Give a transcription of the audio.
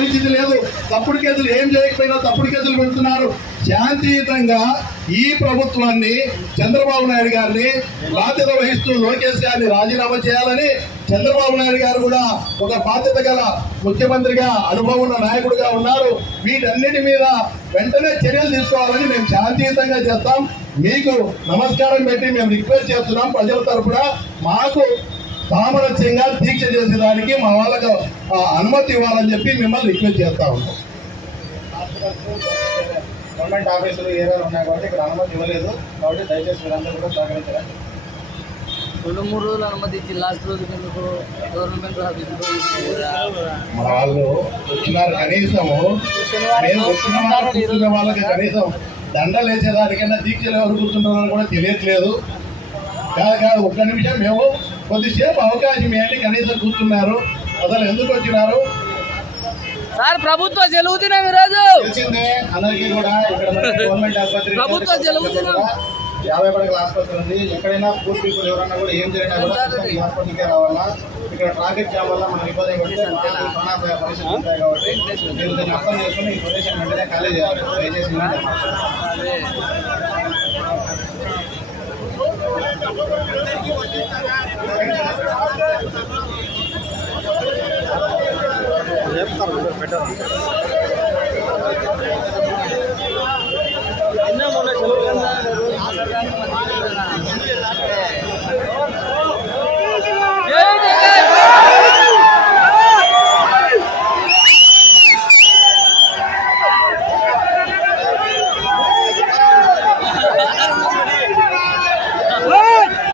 పరిస్థితి లేదు. తప్పుడు కేసులు ఏం చేయకపోయినా తప్పుడు కేసులు పెడుతున్నారు. శాంతియుతంగా ఈ ప్రభుత్వాన్ని, చంద్రబాబు నాయుడు గారిని బాధ్యత వహిస్తూ లోకేష్ గారిని రాజీనామా చేయాలని, చంద్రబాబు నాయుడు గారు కూడా ఒక బాధ్యత గల ముఖ్యమంత్రిగా, అనుభవం ఉన్న నాయకుడిగా ఉన్నారు. వీటన్నిటి మీద వెంటనే చర్యలు తీసుకోవాలని మేము శాంతియుతంగా చేస్తాం. మీకు నమస్కారం పెట్టి మేము రిక్వెస్ట్ చేస్తున్నాం. ప్రజల తరఫున మాకు సామరస్యంగా దీక్ష చేసేదానికి మా వాళ్ళకు అనుమతి ఇవ్వాలని చెప్పి మిమ్మల్ని రిక్వెస్ట్ చేస్తా ఉన్నాం. గవర్నమెంట్ ఆఫీసులు ఏరియాలు ఉన్నాయి కాబట్టి ఇక్కడ అనుమతి ఇవ్వలేదు. కాబట్టి దయచేసి మీరందరూ కూడా సహకరించాలి. 2-3 రోజులు అనుమతి ఇచ్చి లాస్ట్ రోజు గవర్నమెంట్ ఆఫీసులు మన వాళ్ళు వచ్చినారు. కనీసము మేము వచ్చిన వాళ్ళు కూర్చున్న వాళ్ళకి కనీసం దండలు వేసేదానికైనా దీక్షలు ఎవరు కూర్చుంటున్నారని కూడా తెలియట్లేదు. కాదు ఒక్క నిమిషం మేము కొద్దిసేపు అవకాశం ఇవ్వండి. కనీసం కూర్చున్నారు. అసలు ఎందుకు వచ్చినారు సార్? ప్రభుత్వ సెలవుతున్నాం ఈరోజు. తెలిసిందే అందరికీ కూడా. ఇక్కడ గవర్నమెంట్ ఆసుపత్రి, ప్రభుత్వ సెలవుతున్నాం. 50 పడకల ఆసుపత్రి ఉంది. ఎక్కడైనా పూర్ పీపుల్ ఎవరన్నా కూడా ఏం జరిగినా కూడా ఈ హాస్పిటల్కే రావాలా. ఇక్కడ ట్రాఫిక్ జామ్ వల్ల మనం ఇబ్బంది పడితే ప్రాణాపాయ పరిస్థితులు ఉంటాయి. కాబట్టి మీరు దీన్ని అర్థం చేసుకుని ఈ ప్రదేశం వెంటనే ఖాళీ చేయాలి. దయచేసి చెప్తాను.